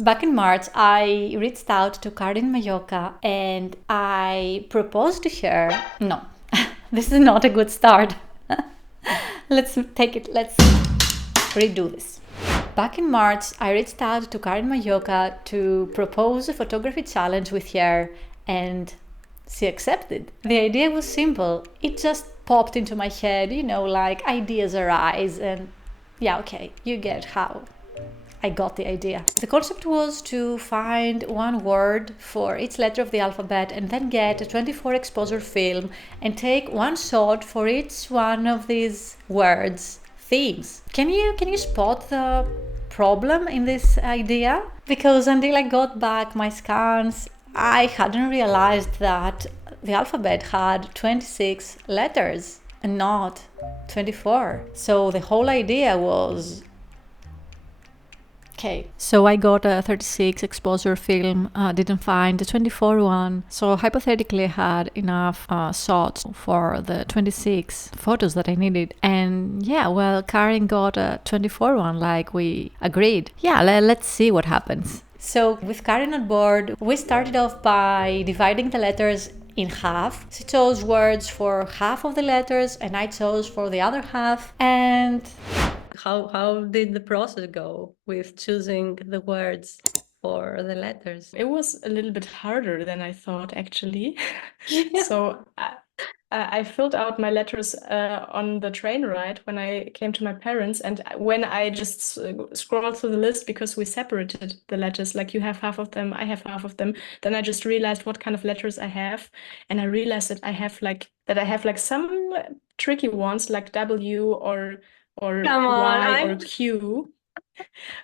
Back in March, I reached out to Karin Majoka and I proposed to her. No, this is not a good start. Let's redo this. Back in March, I reached out to Karin Majoka to propose a photography challenge with her, and she accepted. The idea was simple. It just popped into my head, like ideas arise, and yeah, okay, you get how I got the idea. The concept was to find one word for each letter of the alphabet and then get a 24 exposure film and take one shot for each one of these words themes. Can you spot the problem in this idea? Because until I got back my scans, I hadn't realized that the alphabet had 26 letters and not 24. So the whole idea was okay. So I got a 36 exposure film, didn't find the 24 one. So hypothetically I had enough shots for the 26 photos that I needed. And yeah, well, Karin got a 24 one like we agreed. Yeah, let's see what happens. So with Karin on board, we started off by dividing the letters in half. She chose words for half of the letters and I chose for the other half. And how did the process go with choosing the words for the letters? It was a little bit harder than I thought, actually. So I filled out my letters on the train ride when I came to my parents, and when I just scrolled through the list, because we separated the letters, like you have half of them, I have half of them, then I just realized what kind of letters I have, and I realized that I have like some tricky ones like W or Come on, Y or Q.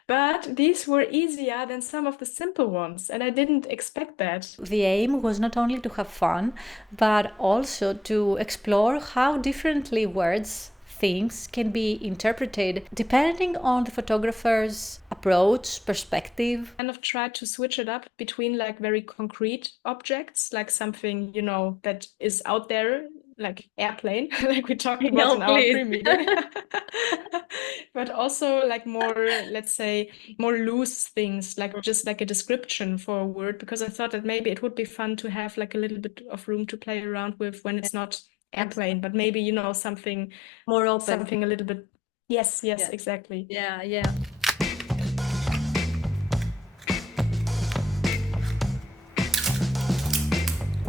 But these were easier than some of the simple ones, and I didn't expect that. The aim was not only to have fun, but also to explore how differently words, things can be interpreted depending on the photographer's approach, perspective. Kind of tried to switch it up between like very concrete objects, like something, that is out there, like airplane, like we talked about in our pre-meeting. But also like more, let's say, more loose things, like just like a description for a word, because I thought that maybe it would be fun to have like a little bit of room to play around with when it's not airplane, but maybe, something More open. something a little bit. Yes, exactly. Yeah.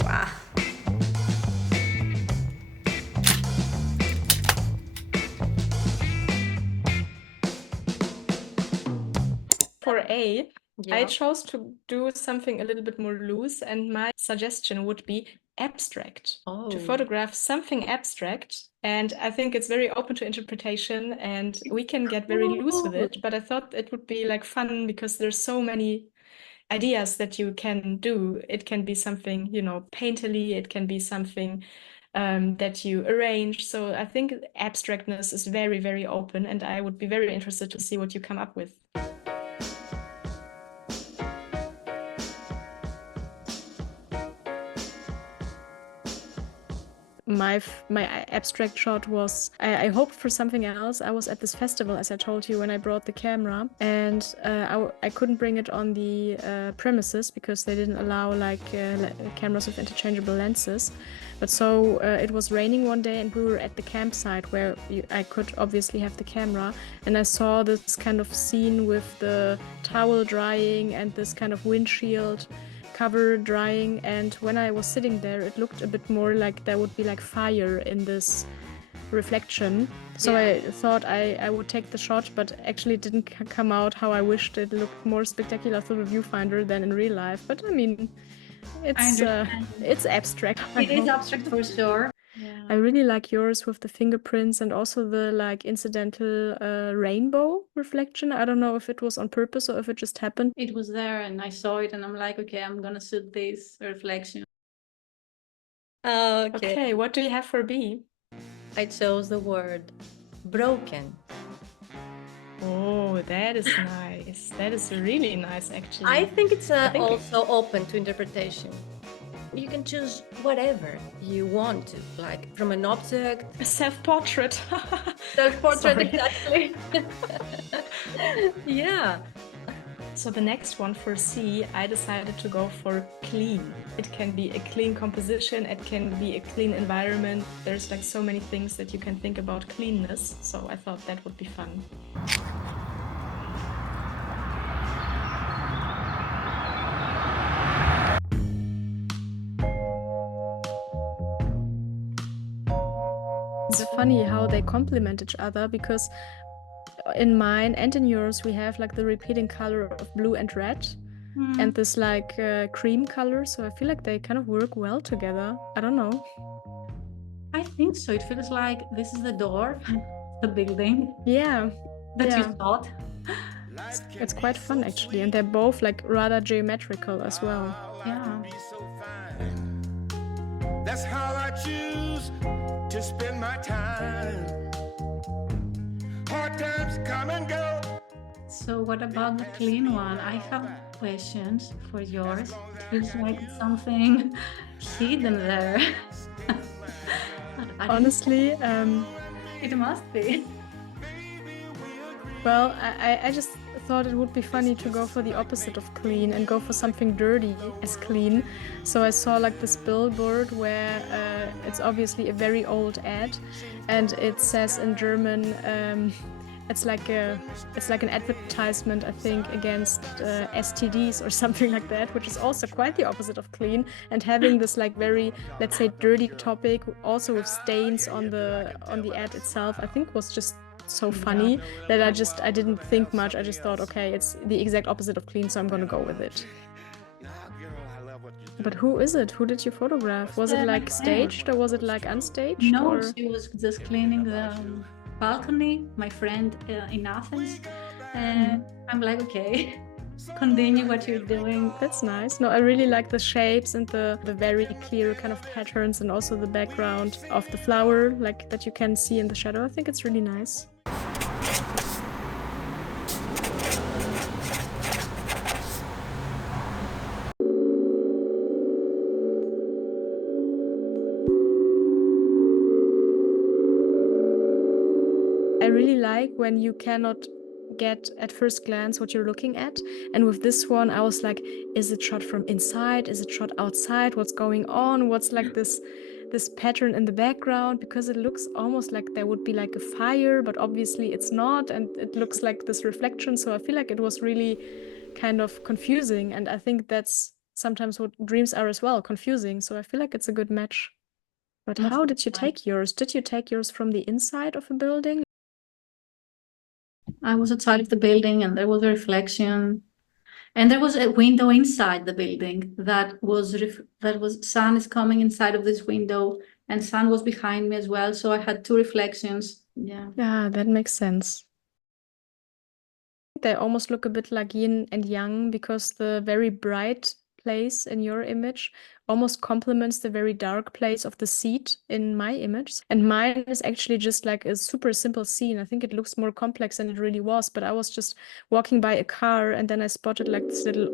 Wow. For A, I chose to do something a little bit more loose, and my suggestion would be abstract. To photograph something abstract. And I think it's very open to interpretation and we can get very loose with it. But I thought it would be like fun because there's so many ideas that you can do. It can be something, painterly, it can be something that you arrange. So I think abstractness is very, very open, and I would be very interested to see what you come up with. My abstract shot was, I hoped for something else. I was at this festival, as I told you, when I brought the camera, and I couldn't bring it on the premises because they didn't allow like cameras with interchangeable lenses. But so it was raining one day and we were at the campsite where I could obviously have the camera, and I saw this kind of scene with the towel drying and this kind of windshield cover drying, and when I was sitting there it looked a bit more like there would be like fire in this reflection. So I thought I would take the shot, but actually it didn't come out how I wished. It looked more spectacular through the viewfinder than in real life, but I mean it's abstract. It is abstract for sure. I really like yours with the fingerprints and also the like incidental rainbow reflection. I don't know if it was on purpose or if it just happened. It was there and I saw it and I'm like, okay, I'm gonna shoot this reflection. Okay, what do you have for B? I chose the word broken. Oh, that is nice. That is really nice, actually. I think it's also open to interpretation. You can choose whatever you want to, like from an object. A self-portrait. Self-portrait, exactly. Yeah. So the next one for C, I decided to go for clean. It can be a clean composition, it can be a clean environment. There's like so many things that you can think about cleanness. So I thought that would be fun. It's funny how they complement each other, because in mine and in yours we have like the repeating color of blue and red and this like cream color, so I feel like they kind of work well together. I don't know. I think so. It feels like this is the door, the building Yeah, that you yeah. thought. It's quite fun actually, and they're both like rather geometrical as well. Yeah. That's how I choose to spend my time. Hard times come and go. So what about the clean one? I have questions for yours. It feels like something hidden there. Honestly, it must be. well, I just thought it would be funny to go for the opposite of clean and go for something dirty as clean. So I saw like this billboard where it's obviously a very old ad, and it says in German, it's like an advertisement, I think, against STDs or something like that, which is also quite the opposite of clean. And having this like very, let's say, dirty topic, also with stains on the ad itself, I think was just so funny that I didn't think much. I just thought, okay, it's the exact opposite of clean, so I'm gonna go with it. But who is it? Who did you photograph? Was it like staged or was it like unstaged? No, or? she was just cleaning the balcony, my friend in Athens, and I'm like, okay, continue what you're doing. That's nice. No, I really like the shapes and the very clear kind of patterns, and also the background of the flower, like that you can see in the shadow. I think it's really nice. I really like when you cannot get at first glance what you're looking at, and with this one I was like, is it shot from inside, is it shot outside, what's going on, what's like this pattern in the background, because it looks almost like there would be like a fire, but obviously it's not, and it looks like this reflection. So I feel like it was really kind of confusing, and I think that's sometimes what dreams are as well, confusing. So I feel like it's a good match. But how did you take yours? Did you take yours from the inside of a building? I was outside of the building and there was a reflection, and there was a window inside the building that was sun is coming inside of this window, and sun was behind me as well, so I had two reflections. Yeah, that makes sense. They almost look a bit like yin and yang, because the very bright place in your image almost complements the very dark place of the seat in my image. And mine is actually just like a super simple scene. I think it looks more complex than it really was, but I was just walking by a car and then I spotted like this little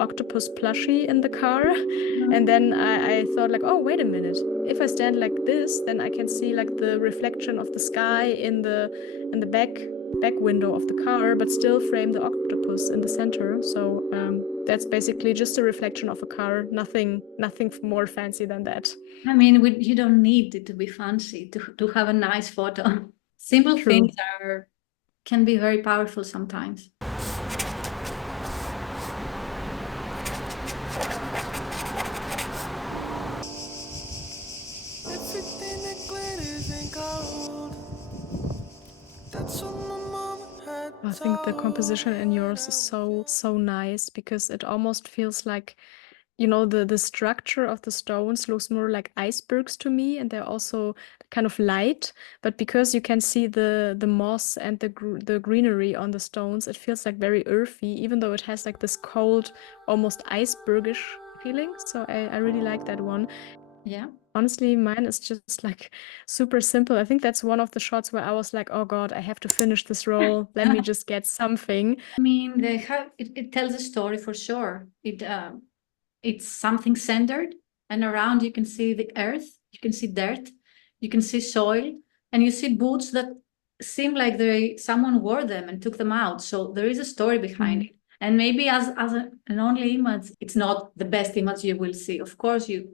octopus plushie in the car. And then I thought like, oh, wait a minute. If I stand like this, then I can see like the reflection of the sky in the back window of the car, but still frame the octopus in the center. So that's basically just a reflection of a car. Nothing more fancy than that. I mean, you don't need it to be fancy to have a nice photo. Simple True. things can be very powerful sometimes. Everything that glitters ain't gold. That's what my mama had I think the told composition in yours is so nice, because it almost feels like, you know, the structure of the stones looks more like icebergs to me, and they're also kind of light, but because you can see the moss and the greenery on the stones, it feels like very earthy, even though it has like this cold, almost icebergish feeling. So I really like that one. Yeah. Honestly, mine is just like super simple. I think that's one of the shots where I was like, oh God, I have to finish this roll. Let me just get something. I mean, it tells a story for sure. It's something centered, and around you can see the earth, you can see dirt, you can see soil, and you see boots that seem like someone wore them and took them out. So there is a story behind it. And maybe as an only image, it's not the best image you will see. Of course, you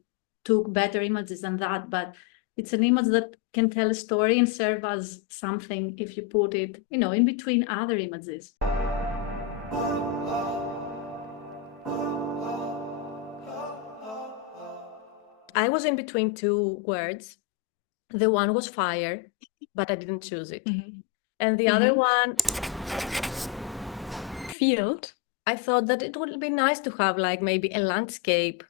took better images than that, but it's an image that can tell a story and serve as something if you put it, in between other images. I was in between two words. The one was fire, but I didn't choose it. And the other one, Field. I thought that it would be nice to have like maybe a landscape.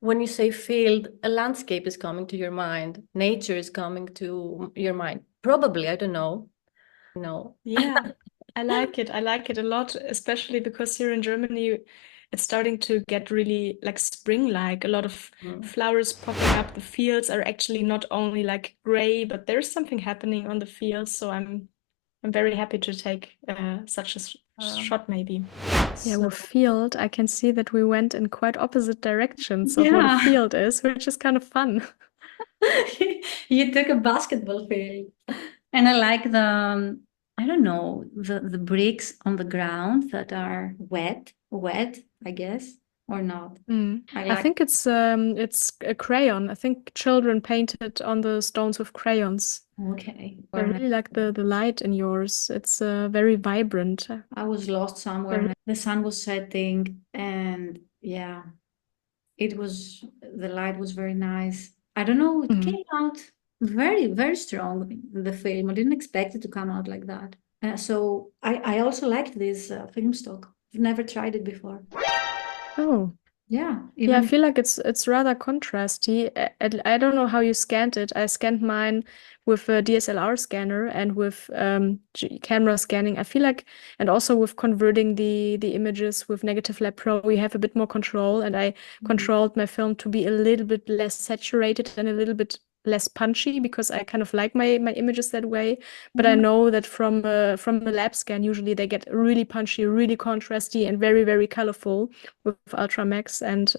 When you say field, a landscape is coming to your mind. Nature is coming to your mind. Probably, I don't know. No. Yeah, I like it. I like it a lot, especially because here in Germany, it's starting to get really like spring-like. A lot of flowers popping up. The fields are actually not only like gray, but there's something happening on the fields. So I'm very happy to take such a shot, maybe. Yeah, with field, I can see that we went in quite opposite directions of what a field is, which is kind of fun. You took a basketball field. And I like the, I don't know, the bricks on the ground that are wet, I guess, or not. I think it's a crayon. I think children painted on the stones with crayons. Okay. I really like the light in yours. It's very vibrant. I was lost somewhere. The sun was setting, and yeah, the light was very nice. I don't know, it came out very, very strong in the film. I didn't expect it to come out like that. So I also liked this film stock. I've never tried it before. Oh. Yeah. Yeah, I feel like it's rather contrasty. I don't know how you scanned it. I scanned mine with a DSLR scanner and with camera scanning. I feel like, and also with converting the images with Negative Lab Pro, we have a bit more control, and I controlled my film to be a little bit less saturated and a little bit less punchy because I kind of like my images that way. But I know that from the lab scan, usually they get really punchy, really contrasty, and very, very colorful with Ultramax. And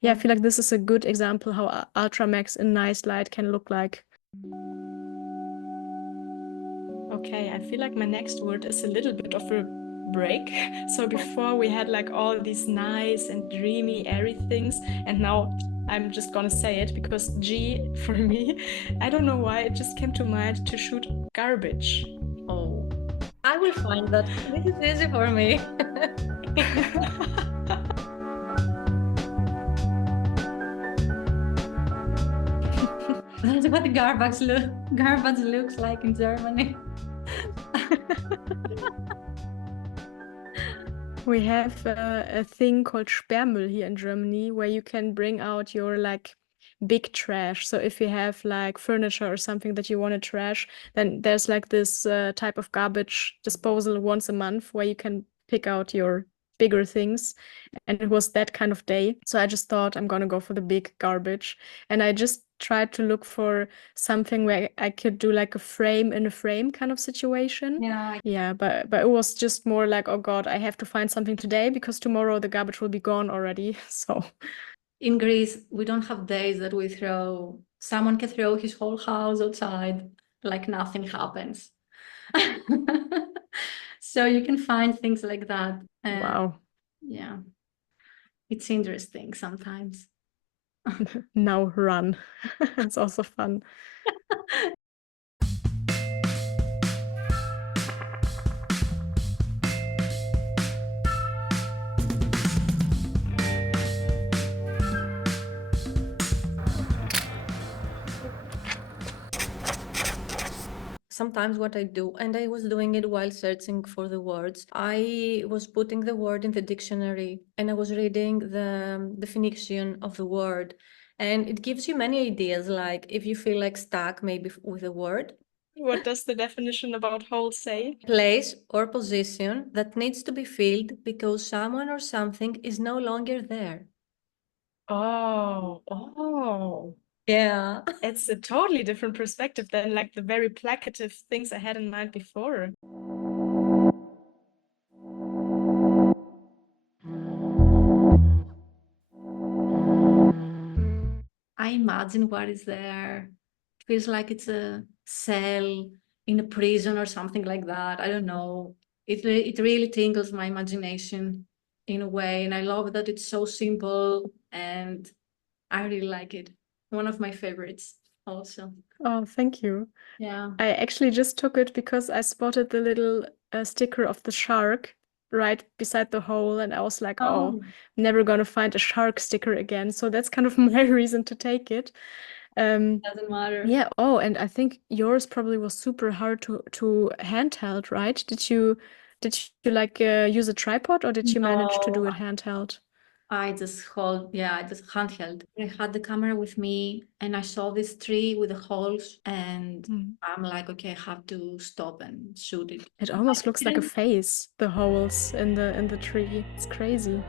yeah, I feel like this is a good example how Ultramax in nice light can look like. Okay, I feel like my next word is a little bit of a break. So before we had like all these nice and dreamy, airy things, and now I'm just gonna say it because G for me, I don't know why, it just came to mind to shoot garbage. Oh, I will find that. This is easy for me. That's what garbage looks like in Germany. We have a thing called Sperrmüll here in Germany where you can bring out your like big trash. So if you have like furniture or something that you want to trash, then there's like this type of garbage disposal once a month where you can pick out your bigger things. And it was that kind of day. So I just thought I'm gonna go for the big garbage. And I just tried to look for something where I could do like a frame in a frame kind of situation. Yeah, but it was just more like, oh God, I have to find something today because tomorrow the garbage will be gone already. So in Greece, we don't have days that someone can throw his whole house outside like nothing happens. So you can find things like that. wow. Yeah, it's interesting sometimes. Now run. It's also fun. Sometimes what I do, and I was doing it while searching for the words, I was putting the word in the dictionary and I was reading the definition of the word. And it gives you many ideas, like if you feel like stuck maybe with a word. What does the definition about whole say? Place or position that needs to be filled because someone or something is no longer there. Oh. Yeah. It's a totally different perspective than like the very placative things I had in mind before. I imagine what is there. It feels like it's a cell in a prison or something like that. I don't know. it really tingles my imagination in a way, and I love that it's so simple, and I really like it. One of my favorites also. Oh, thank you. Yeah. I actually just took it because I spotted the little sticker of the shark right beside the hole, and I was like, oh, never gonna find a shark sticker again. So that's kind of my reason to take it. Doesn't matter. Yeah. Oh, and I think yours probably was super hard to handheld, right? Did you like use a tripod, or did you manage to No, do it handheld? I just handheld. I had the camera with me and I saw this tree with the holes, and I'm like, okay, I have to stop and shoot it. It almost looks like a face, the holes in the tree. It's crazy.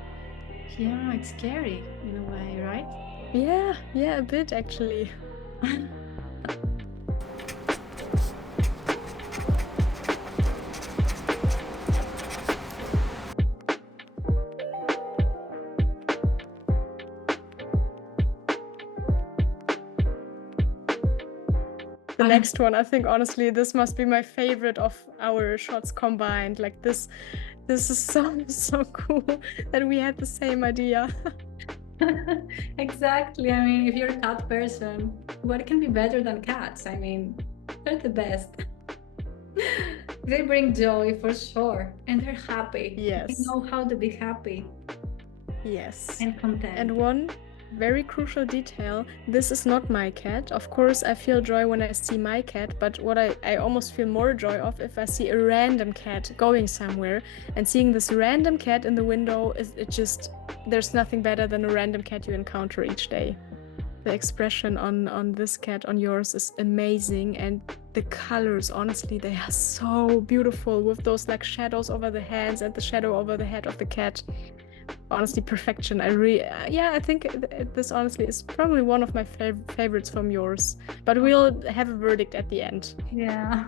Yeah, it's scary in a way, right? Yeah, a bit actually. The next one, I think honestly, this must be my favorite of our shots combined. Like this is so cool that we had the same idea. Exactly. I mean, if you're a cat person, what can be better than cats? I mean, they're the best. They bring joy for sure, and they're happy. Yes. They know how to be happy Yes. and content. And one very crucial detail, this is not my cat. Of course, I feel joy when I see my cat, but what I almost feel more joy of if I see a random cat going somewhere, and seeing this random cat in the window, there's nothing better than a random cat you encounter each day. The expression on this cat, on yours, is amazing, and the colors, honestly, they are so beautiful with those like shadows over the hands and the shadow over the head of the cat. Honestly, perfection. I think this honestly is probably one of my favorites from yours, but we'll have a verdict at the end. Yeah,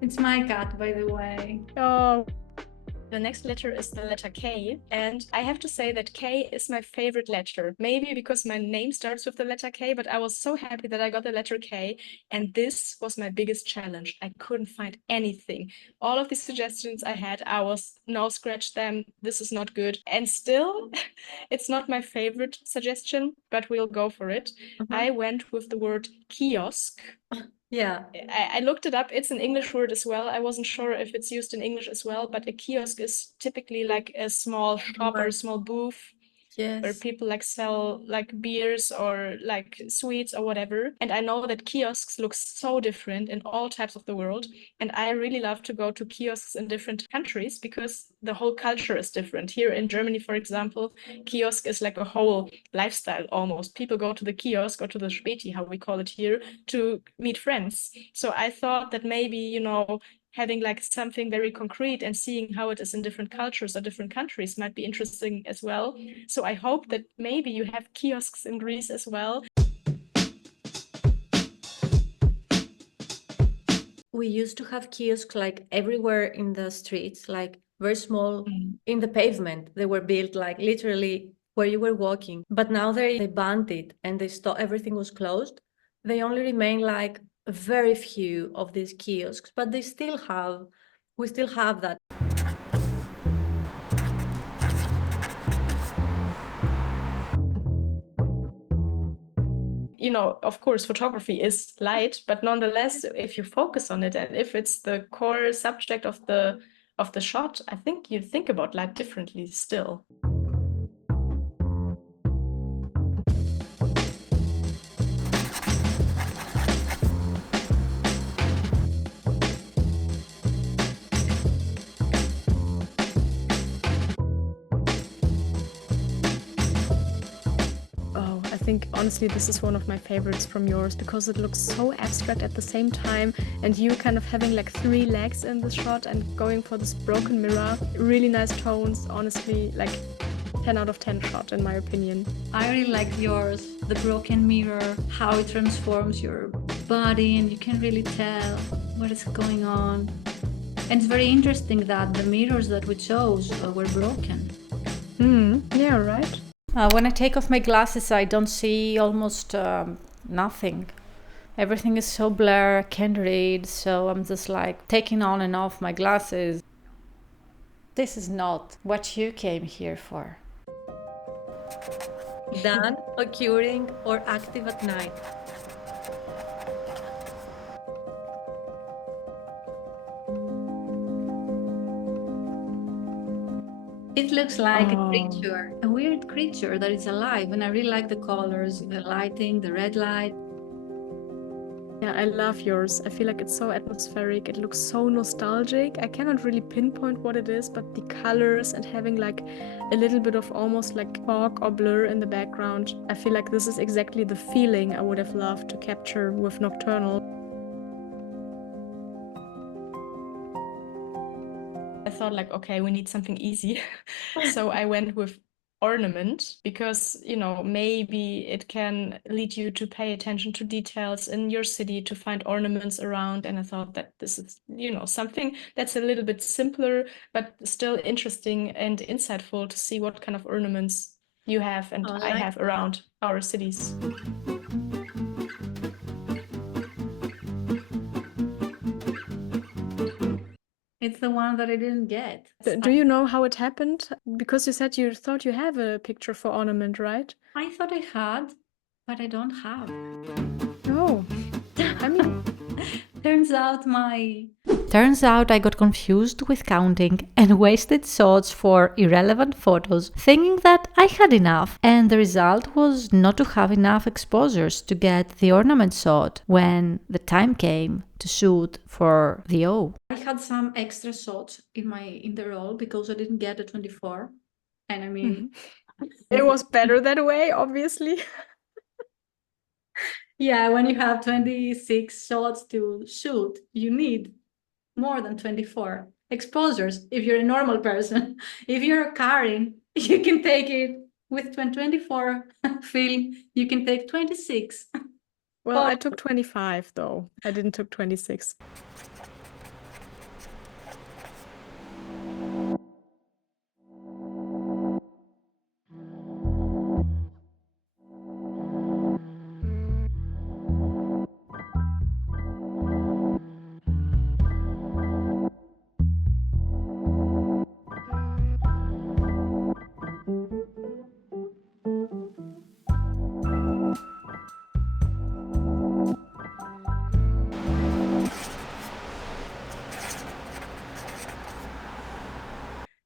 it's my cat, by the way. Oh. The next letter is the letter K, and I have to say that K is my favorite letter. Maybe because my name starts with the letter K, but I was so happy that I got the letter K, and this was my biggest challenge. I couldn't find anything. All of the suggestions I had, I was, no, scratch them, this is not good. And still, it's not my favorite suggestion, but we'll go for it. I went with the word kiosk. Yeah. I looked it up. It's an English word as well. I wasn't sure if it's used in English as well, but a kiosk is typically like a small shop or a small booth. Yes. Where people like sell like beers or like sweets or whatever. And I know that kiosks look so different in all types of the world. And I really love to go to kiosks in different countries because the whole culture is different. Here in Germany, for example, kiosk is like a whole lifestyle almost. People go to the kiosk or to the Späti, how we call it here, to meet friends. So I thought that maybe, having like something very concrete and seeing how it is in different cultures or different countries might be interesting as well. So I hope that maybe you have kiosks in Greece as well. We used to have kiosks like everywhere in the streets, like very small in the pavement. They were built like literally where you were walking. But now they banned it and everything was closed. They only remain like very few of these kiosks, but we still have that. Of course, photography is light, but nonetheless, if you focus on it and if it's the core subject of the shot, I think you think about light differently still. I think honestly this is one of my favorites from yours because it looks so abstract at the same time, and you kind of having like 3 legs in the shot and going for this broken mirror. Really nice tones, honestly, like 10 out of 10 shot in my opinion. I really like yours, the broken mirror, how it transforms your body and you can really tell what is going on. And it's very interesting that the mirrors that we chose were broken. Yeah, right. When I take off my glasses, I don't see almost nothing. Everything is so blurred, can't read, so I'm just like taking on and off my glasses. This is not what you came here for. Done, occurring, or active at night. It looks like a creature, a weird creature that is alive, and I really like the colors, the lighting, the red light. Yeah, I love yours. I feel like it's so atmospheric. It looks so nostalgic. I cannot really pinpoint what it is, but the colors and having like a little bit of almost like fog or blur in the background, I feel like this is exactly the feeling I would have loved to capture with Nocturnal. I thought like, okay, we need something easy. So I went with ornament because, you know, maybe it can lead you to pay attention to details in your city, to find ornaments around. And I thought that this is, you know, something that's a little bit simpler, but still interesting and insightful to see what kind of ornaments you have and I have around our cities. It's the one that I didn't get. Do you know how it happened? Because you said you thought you have a picture for ornament, right? I thought I had, but I don't have. No. I mean, Turns out I got confused with counting and wasted shots for irrelevant photos, thinking that I had enough, and the result was not to have enough exposures to get the ornament shot when the time came to shoot for the O. I had some extra shots in the roll because I didn't get a 24, and I mean, it was better that way, obviously. yeah, when you have 26 shots to shoot, you need more than 24 exposures if you're a normal person. If you're a Karin, you can take it with 24 film, you can take 26. Well, I took 25 though. I didn't took 26.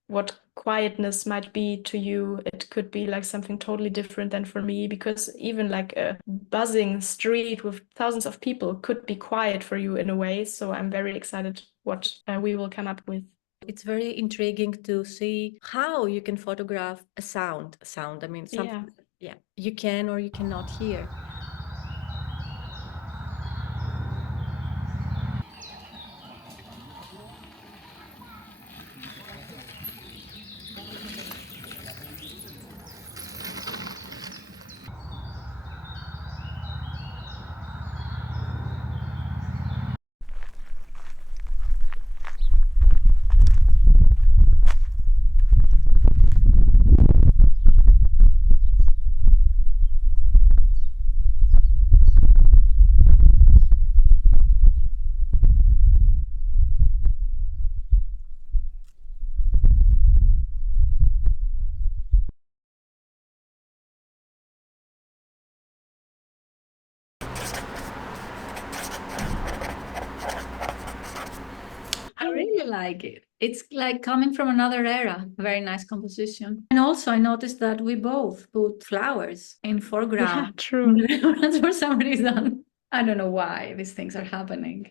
What quietness might be to you, it could be like something totally different than for me, because even like a buzzing street with thousands of people could be quiet for you in a way. So I'm very excited what we will come up with. It's very intriguing to see how you can photograph a sound. I mean, something, yeah, you can or you cannot hear. I really like it. It's like coming from another era. Very nice composition. And also, I noticed that we both put flowers in foreground. Yeah, true. For some reason. I don't know why these things are happening.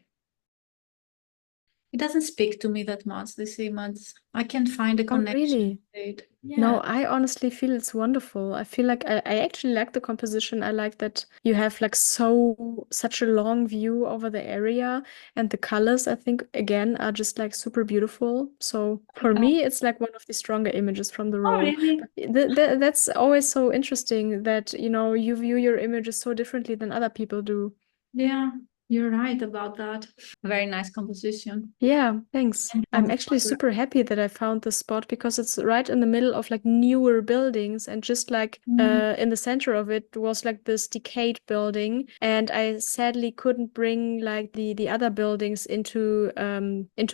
It doesn't speak to me that much, this image. I can't find a Oh, connection really? with it. No, Yeah. I honestly feel it's wonderful. I feel like I actually like the composition. I like that you have like such a long view over the area, and the colors, I think, again, are just like super beautiful. So for me, it's like one of the stronger images from the Oh, roll. really? That's always so interesting that, you know, you view your images so differently than other people do. Yeah. You're right about that. Very nice composition. Yeah, thanks. And I'm on actually photo- super happy that I found this spot because it's right in the middle of like newer buildings, and just like in the center of it was like this decayed building, and I sadly couldn't bring like the other buildings into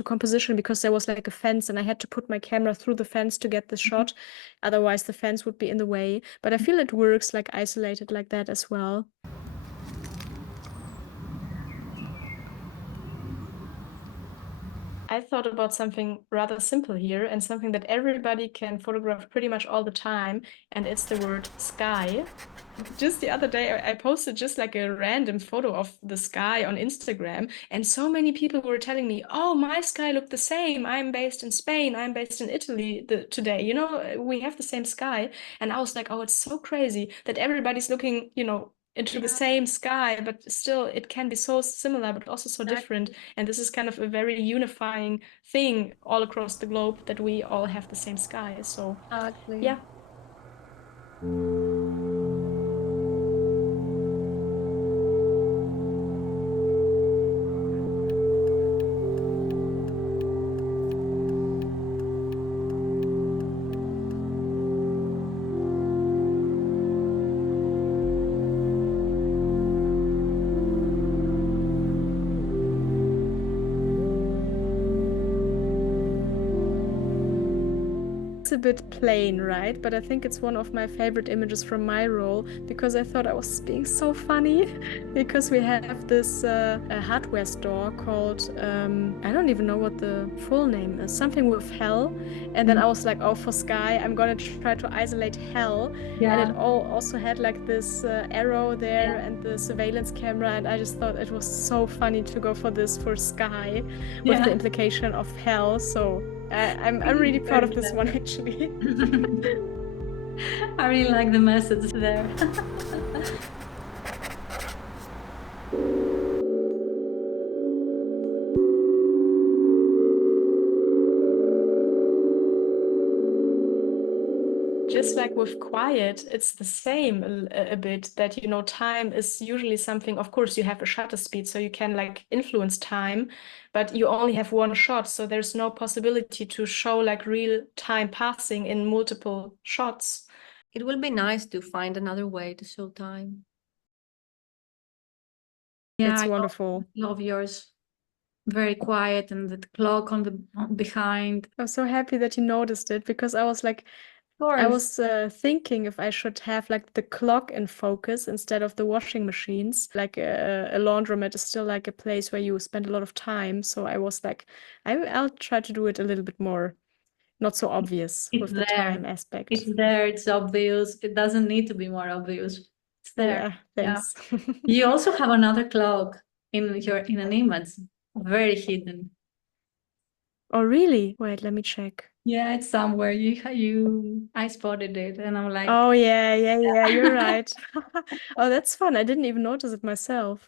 composition because there was like a fence and I had to put my camera through the fence to get the shot. Otherwise the fence would be in the way. But I feel it works like isolated like that as well. I thought about something rather simple here and something that everybody can photograph pretty much all the time, and it's the word sky. Just the other day, I posted just like a random photo of the sky on Instagram, and so many people were telling me, "Oh, my sky looked the same. I'm based in Spain. I'm based in Italy today. You know, we have the same sky." And I was like, "Oh, it's so crazy that everybody's looking, into the same sky, but still it can be so similar, but also so different. And this is kind of a very unifying thing all across the globe that we all have the same sky. So, Exactly. yeah." It's a bit plain, right? But I think it's one of my favorite images from my role because I thought I was being so funny because we have this a hardware store called I don't even know what the full name is, something with hell. And then I was like, oh, for sky, I'm gonna try to isolate hell. And it also had like this arrow there and the surveillance camera, and I just thought it was so funny to go for this for sky with the implication of hell. So I'm really proud of this one, actually. I really like the message there. Just like with quiet, it's the same a bit that, time is usually something, of course, you have a shutter speed, so you can like influence time, but you only have one shot, so there's no possibility to show like real time passing in multiple shots. It will be nice to find another way to show time. Yeah, It's I wonderful. love yours. Very quiet, and the clock on the behind. I'm so happy that you noticed it because I was like, Of I course. was thinking if I should have like the clock in focus instead of the washing machines. Like a laundromat is still like a place where you spend a lot of time. So I was like, I'll try to do it a little bit more, not so obvious It's with the there. time aspect. It's there. It's obvious. It doesn't need to be more obvious. It's there. Yeah, thanks. You also have another clock in an image, very hidden. Oh, really? Wait, let me check. Yeah, it's somewhere. I spotted it, and I'm like, Oh, yeah, you're right. Oh, that's fun. I didn't even notice it myself.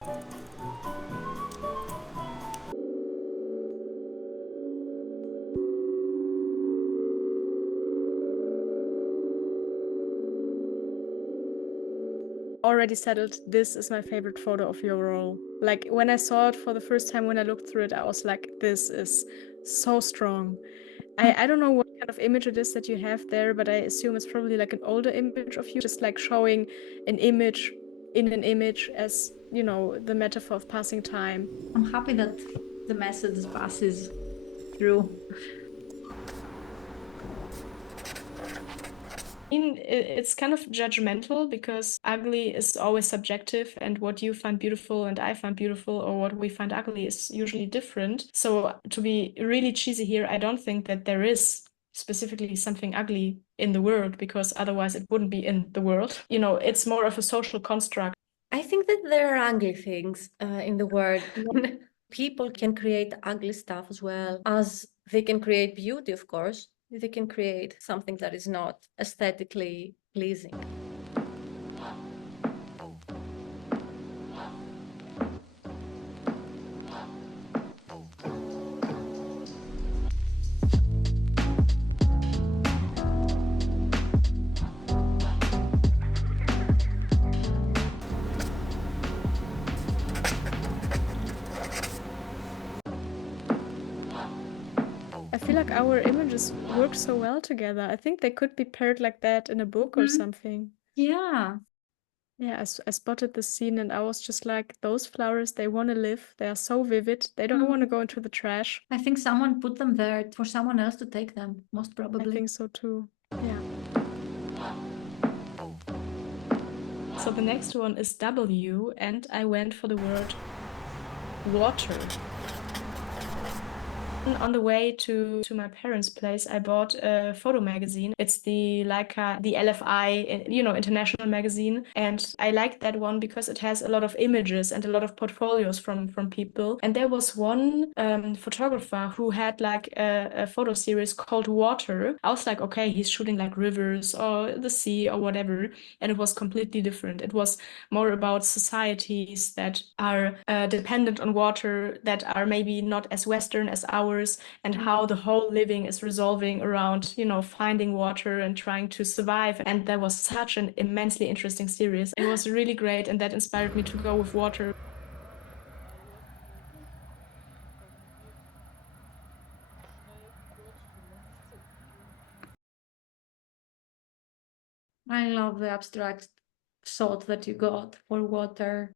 Already settled, this is my favorite photo of your role. Like when I saw it for the first time, when I looked through it, I was like, this is so strong. I don't know what kind of image it is that you have there, but I assume it's probably like an older image of you, just like showing an image in an image as, the metaphor of passing time. I'm happy that the message passes through. It's kind of judgmental because ugly is always subjective, and what you find beautiful and I find beautiful, or what we find ugly, is usually different. So to be really cheesy here, I don't think that there is specifically something ugly in the world, because otherwise it wouldn't be in the world. It's more of a social construct. I think that there are ugly things in the world. People can create ugly stuff as well as they can create beauty, of course. They can create something that is not aesthetically pleasing. like our images work so well together. I think they could be paired like that in a book or Mhm. something. Yeah. Yeah, I spotted this scene and I was just like, those flowers, they want to live. They are so vivid. They don't want to Mhm. go into the trash. I think someone put them there for someone else to take them, most I probably. think so too. Yeah. So the next one is W, and I went for the word water. On the way to my parents' place, I bought a photo magazine. It's the Leica, the LFI, international magazine, and I liked that one because it has a lot of images and a lot of portfolios from people. And there was one photographer who had like a photo series called Water. I was like, okay, he's shooting like rivers or the sea or whatever, and it was completely different. It was more about societies that are dependent on water, that are maybe not as Western as ours, and how the whole living is resolving around, finding water and trying to survive. And that was such an immensely interesting series. It was really great, and that inspired me to go with water. I love the abstract thought that you got for water.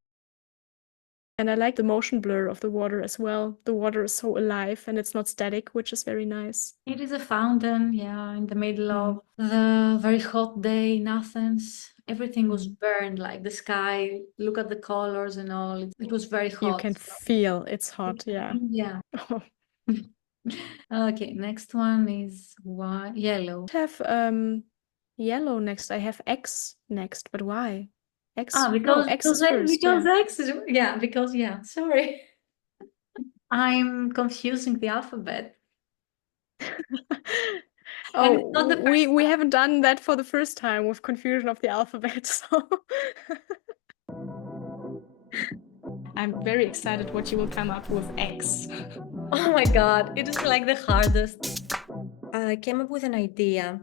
And I like the motion blur of the water as well. The water is so alive and it's not static, which is very nice. It is a fountain, yeah, in the middle Mm. of the very hot day in Athens. Everything was Mm. burned, like the sky. Look at the colors and all. It was very You hot. can feel it's hot, yeah. Yeah. Okay, next one is yellow. I have yellow next. I have X next, but why? X? Ah, No, because X is first, because yeah. X is yeah, because yeah, sorry. I'm confusing the alphabet. And it's Oh, not the first we time. haven't done that for the first time with confusion of the alphabet, so I'm very excited what you will come up with X. Oh my God, it is like the hardest. I came up with an idea.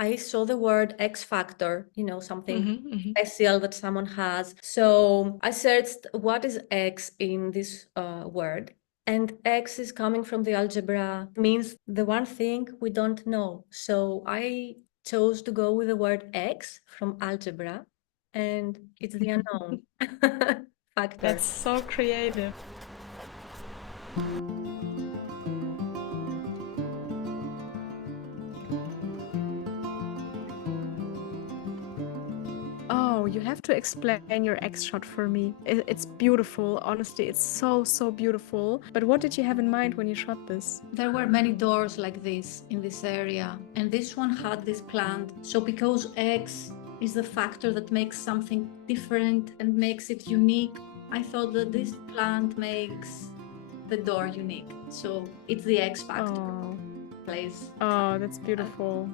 I saw the word X factor, something special that someone has. So I searched what is X in this word. And X is coming from the algebra, means the one thing we don't know. So I chose to go with the word X from algebra, and it's the unknown factor. That's so creative. Oh, you have to explain your X shot for me. It's beautiful, honestly, it's so, so beautiful. But what did you have in mind when you shot this? There were many doors like this in this area, and this one had this plant. So because X is the factor that makes something different and makes it unique, I thought that this plant makes the door unique. So it's the X factor place. Oh, that's beautiful.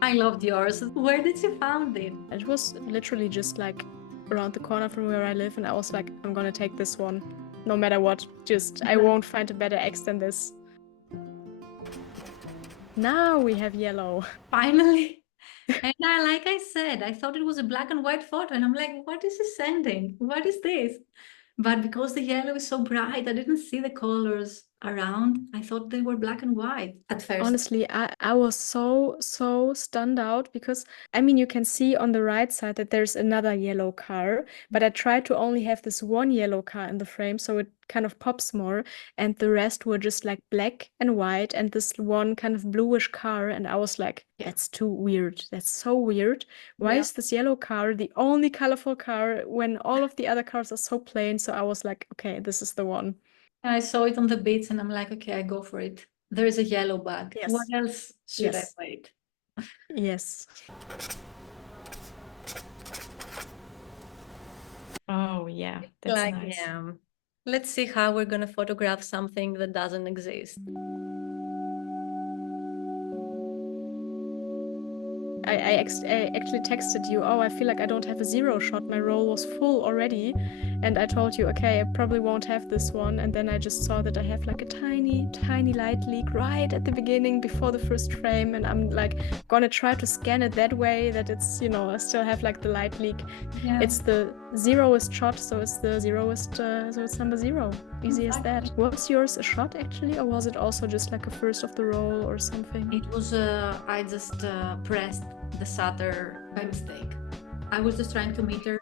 I loved yours. Where did you found it? It was literally just like around the corner from where I live, and I was like, I'm gonna take this one. No matter what, just I won't find a better X than this. Now we have yellow. Finally. And like I said, I thought it was a black and white photo, and I'm like, what is he sending? What is this? But because the yellow is so bright, I didn't see the colors around. I thought they were black and white at first. Honestly, I was so stunned out because, I mean, you can see on the right side that there's another yellow car, but I tried to only have this one yellow car in the frame so it kind of pops more, and the rest were just like black and white and this one kind of bluish car, and I was like, that's too weird. That's so weird. Why Yeah. is this yellow car the only colorful car when all of the other cars are so plain? So I was like, okay, this is the one. I saw it on the beach, and I'm like, okay, I go for it. There is a yellow bag. Yes. What else should Yes. I wait? Yes. Oh, yeah, that's Like, nice. yeah. Let's see how we're going to photograph something that doesn't exist. I actually texted you, oh, I feel like I don't have a zero shot. My roll was full already. And I told you, okay, I probably won't have this one. And then I just saw that I have like a tiny, tiny light leak right at the beginning before the first frame. And I'm like gonna try to scan it that way that it's, you know, I still have like the light leak. Yeah. It's the zeroest shot, so it's the zeroest, so it's number 0. Easy as that. Was yours a shot actually, or was it also just like a first of the roll or something? It was, I just pressed the shutter by mistake. I was just trying to meter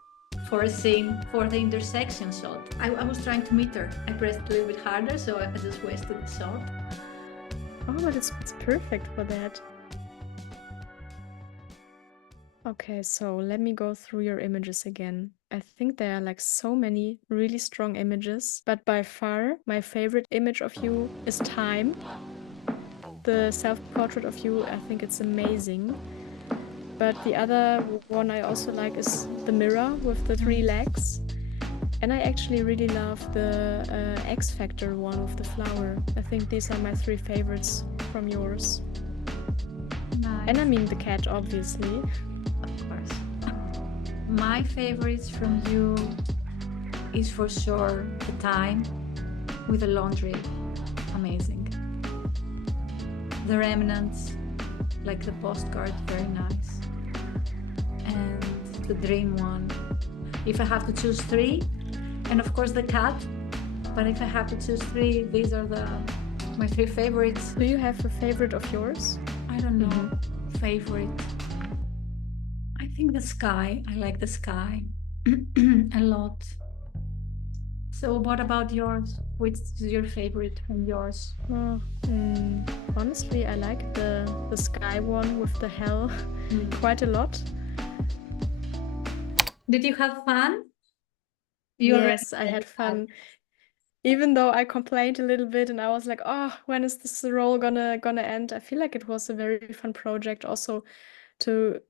for a scene for the intersection shot. I was trying to meter. I pressed a little bit harder, so I just wasted the shot. Oh, but it's perfect for that. Okay, so let me go through your images again. I think there are like so many really strong images, but by far my favorite image of you is Time. The self-portrait of you, I think it's amazing. But the other one I also like is the mirror with the 3 legs. And I actually really love the X Factor one with the flower. I think these are my 3 favorites from yours. Nice. And I mean the cat, obviously. Of course. My favorites from you is for sure the Time with the laundry. Amazing. The remnants, like the postcard, very nice. And the dream one. If I have to choose 3, and of course the cat, but if I have to choose 3, these are my 3 favorites. Do you have a favorite of yours? I don't know. Favorite. I think the sky. I like the sky a lot. So what about yours? Which is your favorite from yours? Oh, honestly, I like the sky one with the hell quite a lot. Did you have fun? Yes, I had fun. Even though I complained a little bit and I was like, oh, when is this roll gonna end? I feel like it was a very fun project also to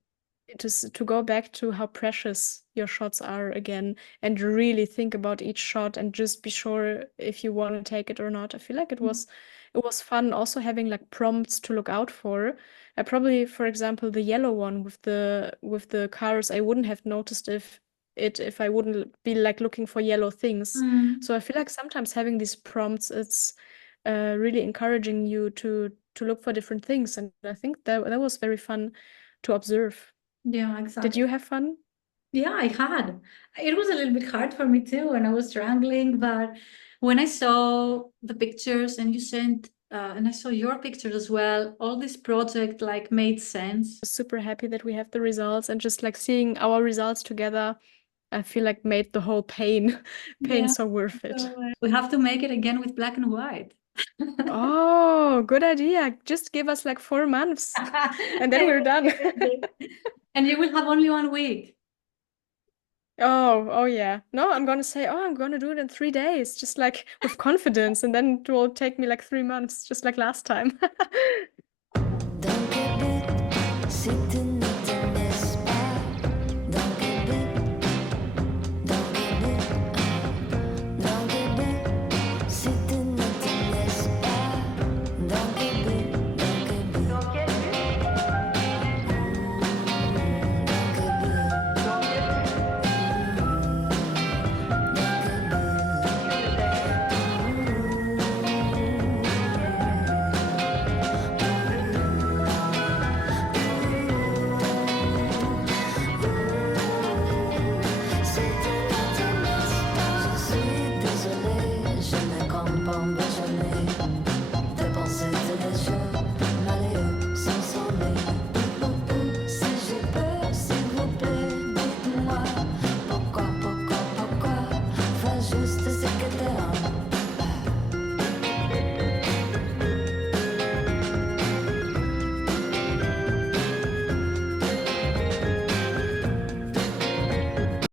go back to how precious your shots are again and really think about each shot and just be sure if you want to take it or not. I feel like it was fun also having like prompts to look out for. I probably, for example, the yellow one with the cars, I wouldn't have noticed if I wouldn't be like looking for yellow things. So I feel like sometimes having these prompts, it's really encouraging you to look for different things, and I think that was very fun to observe. Yeah, exactly. Did you have fun? Yeah, I had. It was a little bit hard for me too, and I was struggling. But when I saw the pictures and you sent, and I saw your pictures as well, all this project like made sense. Super happy that we have the results, and just like seeing our results together, I feel like made the whole pain so worth it. We have to make it again with black and white. Oh, good idea. Just give us like 4 months and then we're done. And you will have only 1 week. Oh yeah. No, I'm gonna say, oh, I'm gonna do it in 3 days, just like with confidence, and then it will take me like 3 months, just like last time. Dans quel but si tu ne te laisses pas? Dans quel but? Dans quel but? Dans quel but si tu ne te laisses pas? Dans quel but? Dans quel but? Dans quel but? Dans quel Si tu ne te laisses pas, je suis désolée, je ne comprends jamais tes pensées, tes déchets, malheureux, sans sommeil. Si j'ai peur, s'il vous plaît, dites-moi pourquoi, fais juste ce que t'es